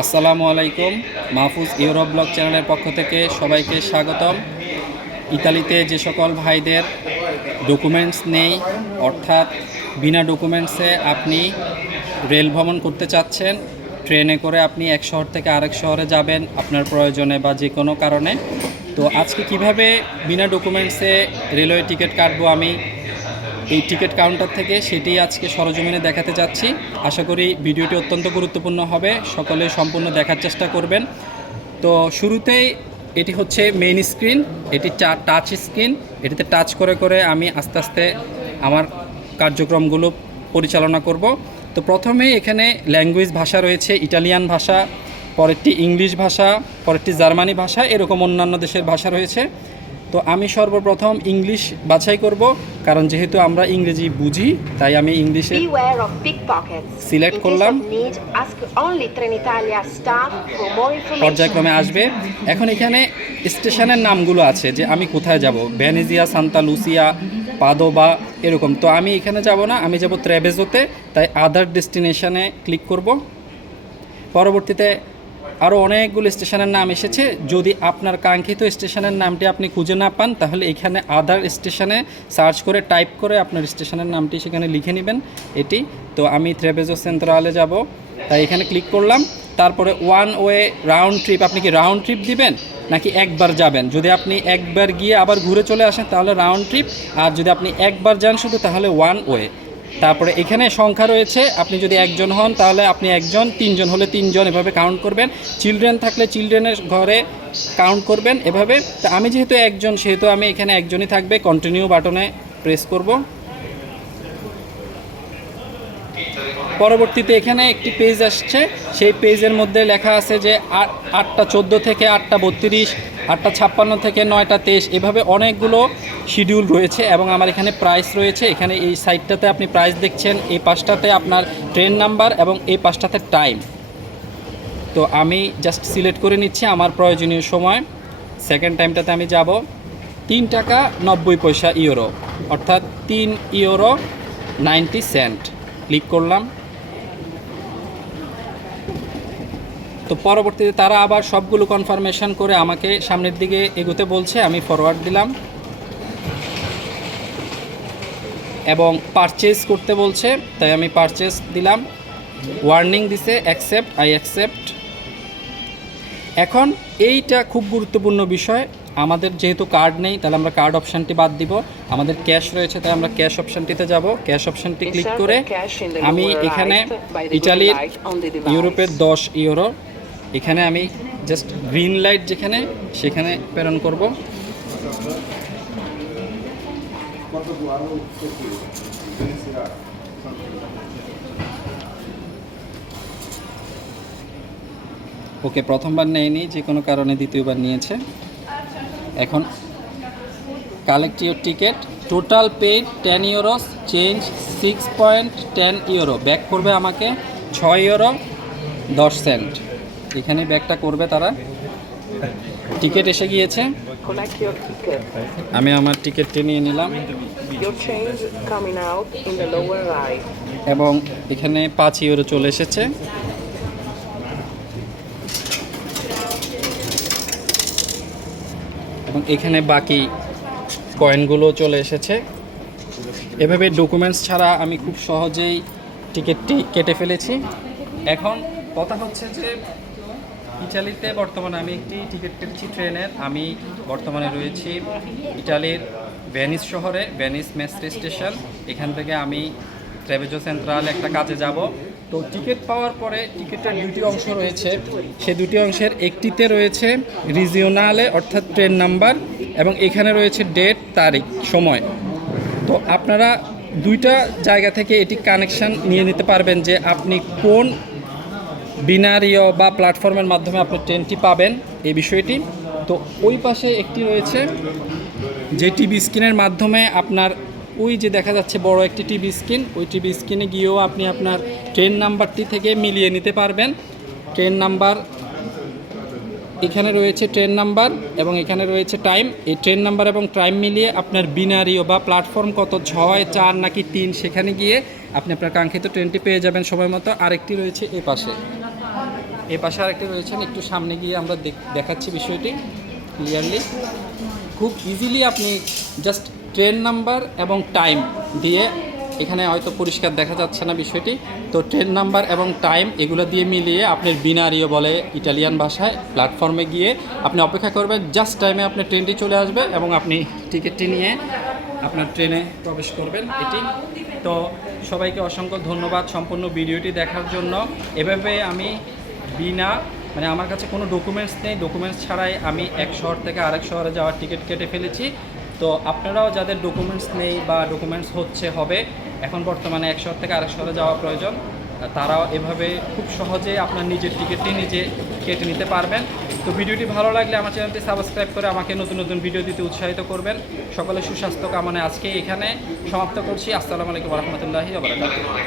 আসসালামু আলাইকুম। Mahfuz euro blog চ্যানেলের পক্ষ থেকে সবাইকে স্বাগতম। ইতালিতে যে সকল ভাইদের ডকুমেন্টস নেই, অর্থাৎ বিনা ডকুমেন্টসে আপনি রেল ভ্রমণ করতে চাচ্ছেন, ট্রেনে করে আপনি এক শহর থেকে আরেক শহরে যাবেন আপনার প্রয়োজনে বা যে কোনো কারণে। তো আজকে কীভাবে বিনা ডকুমেন্টসে রেলওয়ে টিকিট কাটবো আমি এই টিকিট কাউন্টার থেকে সেটি আজকে সরজমিনে দেখাতে যাচ্ছি। আশা করি ভিডিওটি অত্যন্ত গুরুত্বপূর্ণ হবে। সকলে সম্পূর্ণ দেখার চেষ্টা করবেন। তো শুরুতেই এটি হচ্ছে মেইন স্ক্রিন এটি টাচ স্ক্রিন এটিতে টাচ করে করে আমি আস্তে আস্তে আমার কার্যক্রমগুলো পরিচালনা করব। তো প্রথমে এখানে ল্যাঙ্গুয়েজ ভাষা রয়েছে, ইটালিয়ান ভাষা, পরেরটি ইংলিশ ভাষা, পরেরটি জার্মানি ভাষা, এরকম অন্যান্য দেশের ভাষা রয়েছে। তো আমি সর্বপ্রথম ইংলিশ বাছাই করব কারণ যেহেতু আমরা ইংরেজি বুঝি তাই আমি ইংলিশে case করলাম। পর্যায়ক্রমে আসবে। এখন এখানে স্টেশনের নামগুলো আছে যে আমি কোথায় যাব? ভ্যানেজিয়া সান্তা লুসিয়া পাদোবা এরকম। তো আমি এখানে যাব না আমি যাব ত্রেবেজোতে তাই আদার ডেস্টিনেশনে ক্লিক করব। পরবর্তীতে আরও অনেকগুলো স্টেশনের নাম এসেছে। যদি আপনার কাঙ্ক্ষিত স্টেশনের নামটি আপনি খুঁজে না পান, তাহলে এখানে আদার স্টেশনে সার্চ করে টাইপ করে আপনার স্টেশনের নামটি সেখানে লিখে নেবেন এটি। তো আমি ত্রেবেজো সেন্ট্রালে যাব, তাই এখানে ক্লিক করলাম। তারপরে ওয়ান ওয়ে রাউন্ড ট্রিপ আপনি কি রাউন্ড ট্রিপ দিবেন, নাকি একবার যাবেন? যদি আপনি একবার গিয়ে আবার ঘুরে চলে আসেন, তাহলে রাউন্ড ট্রিপ আর যদি আপনি একবার যান শুধু, তাহলে ওয়ান ওয়ে তারপরে এখানে সংখ্যা রয়েছে, আপনি যদি একজন হন, তাহলে আপনি একজন, তিনজন হলে তিনজন, এভাবে কাউন্ট করবেন। চিলড্রেন থাকলে চিলড্রেনের ঘরে কাউন্ট করবেন এভাবে। তা আমি যেহেতু একজন, সেহেতু আমি এখানে একজনই থাকবে। কন্টিনিউ বাটনে প্রেস করব। পরবর্তীতে এখানে একটি পেজ আসছে। সেই পেজের মধ্যে লেখা আছে যে আট- আটটা চোদ্দ থেকে আটটা বত্রিশ আটটা ছাপ্পান্ন থেকে নয়টা তেইশ, এভাবে অনেকগুলো শিডিউল রয়েছে এবং আমার এখানে প্রাইস রয়েছে। এখানে এই সাইটটাতে আপনি প্রাইস দেখছেন, এই পাঁচটাতে আপনার ট্রেন নাম্বার এবং এই পাঁচটাতে টাইম তো আমি জাস্ট সিলেক্ট করে নিচ্ছি আমার প্রয়োজনীয় সময়। সেকেন্ড টাইমটাতে আমি যাব। তিন টাকা নব্বই পয়সা ইউরো অর্থাৎ তিন ইউরো নাইনটি সেন্ট ক্লিক করলাম। তো পরবর্তীতে তারা আবার সবগুলো কনফার্মেশন করে আমাকে সামনের দিকে এগোতে বলছে আমি ফরওয়ার্ড দিলাম। এবং পারচেজ করতে বলছে তাই আমি পারচেজ দিলাম। ওয়ার্নিং দিছে অ্যাকসেপ্ট আই অ্যাকসেপ্ট এখন এইটা খুব গুরুত্বপূর্ণ বিষয় আমাদের যেহেতু কার্ড নেই তাহলে আমরা কার্ড অপশানটি বাদ দিব। আমাদের ক্যাশ রয়েছে তাই আমরা ক্যাশ অপশানটিতে যাব। ক্যাশ অপশানটি ক্লিক করে আমি এখানে ইটালির. ইউরোপের দশ ইউরো এখানে আমি জাস্ট গ্রিন লাইট যেখানে, সেখানে প্রেরণ করব। ওকে, প্রথমবার নেয়নি, যে কোনো কারণে দ্বিতীয়বার নিয়েছে। এখন collect your ticket total paid ten euros change six point ten euro back করবে আমাকে ছয় ইউরো দশ সেন্ট এখানে ব্যাকটা করবে তারা। টিকিট এসে গিয়েছে. আমি আমার টিকিটটি নিয়ে নিলাম. এবং এখানে পাঁচ ইউরো চলে এসেছে। এবং এখানে বাকি কয়েনগুলো চলে এসেছে। এভাবে ডকুমেন্টস ছাড়া আমি খুব সহজেই টিকিটটি কেটে ফেলেছি। এখন কথা হচ্ছে যে ইটালিতে বর্তমানে আমি একটি টিকিট কেটেছি ট্রেনের। আমি বর্তমানে রয়েছি ইটালির ভেনিস শহরে, ভেনিস মেস্ট্রি স্টেশন। এখান থেকে আমি ট্রেভেজো সেন্ট্রাল একটা কাজে যাব। তো টিকিট পাওয়ার পরে টিকিটের দুটি অংশ রয়েছে। সে দুটি অংশের একটিতে রয়েছে রিজিওনালে, অর্থাৎ ট্রেন নাম্বার, এবং এখানে রয়েছে ডেট, তারিখ, সময়। তো আপনারা দুইটা জায়গা থেকে এটি কানেকশান নিয়ে নিতে পারবেন যে আপনি কোন বিনারীয় বা প্ল্যাটফর্মের মাধ্যমে আপনি ট্রেনটি পাবেন এই বিষয়টি। তো ওই পাশে একটি রয়েছে যে টিভি স্ক্রিনের মাধ্যমে আপনার ওই যে দেখা যাচ্ছে বড় একটি টিভি স্ক্রিন, ওই টিভি স্ক্রিনে গিয়েও আপনি আপনার ট্রেন নাম্বারটি থেকে মিলিয়ে নিতে পারবেন। ট্রেন নাম্বার এখানে রয়েছে ট্রেন নাম্বার এবং এখানে রয়েছে টাইম। এই ট্রেন নাম্বার এবং টাইম মিলিয়ে আপনার বিনারিও বা প্ল্যাটফর্ম কত ছয় চার নাকি তিন, সেখানে গিয়ে আপনি আপনার কাঙ্ক্ষিত ট্রেনটি পেয়ে যাবেন। সময় মতো আরেকটি রয়েছে এ পাশে। এ পাশে আরেকটি রয়েছেন, একটু সামনে গিয়ে আমরা দেখ- দেখাচ্ছি বিষয়টি ক্লিয়ারলি খুব ইজিলি আপনি জাস্ট ট্রেন নাম্বার এবং টাইম দিয়ে এখানে হয়তো পরিষ্কার দেখা যাচ্ছে না বিষয়টি। তো ট্রেন নাম্বার এবং টাইম এগুলো দিয়ে মিলিয়ে আপনার বিনারিও বলে ইটালিয়ান ভাষায় প্ল্যাটফর্মে গিয়ে আপনি অপেক্ষা করবেন জাস্ট টাইমে আপনার ট্রেনটি চলে আসবে এবং আপনি টিকিটটি নিয়ে আপনার ট্রেনে প্রবেশ করবেন এটি। তো সবাইকে অসংখ্য ধন্যবাদ সম্পূর্ণ ভিডিওটি দেখার জন্য। এভাবে আমি বিনা মানে আমার কাছে কোনো ডকুমেন্টস নেই। ডকুমেন্টস ছাড়াই আমি এক শহর থেকে আরেক শহরে যাওয়ার টিকিট কেটে ফেলেছি। তো আপনারাও যাদের ডকুমেন্টস নেই বা ডকুমেন্টস হচ্ছে, হবে, এখন বর্তমানে এক শহর থেকে আরেক শহরে যাওয়া প্রয়োজন। তারাও এভাবে খুব সহজে আপনার নিজের টিকিটটি নিজে কেটে নিতে পারবেন। তো ভিডিওটি ভালো লাগলে আমার চ্যানেলটি সাবস্ক্রাইব করে আমাকে নতুন নতুন ভিডিও দিতে উৎসাহিত করবেন। সকলে সুস্বাস্থ্য কামনায় আজকে এখানে সমাপ্ত করছি। আসসালামু আলাইকুম রহমতুল্লাহি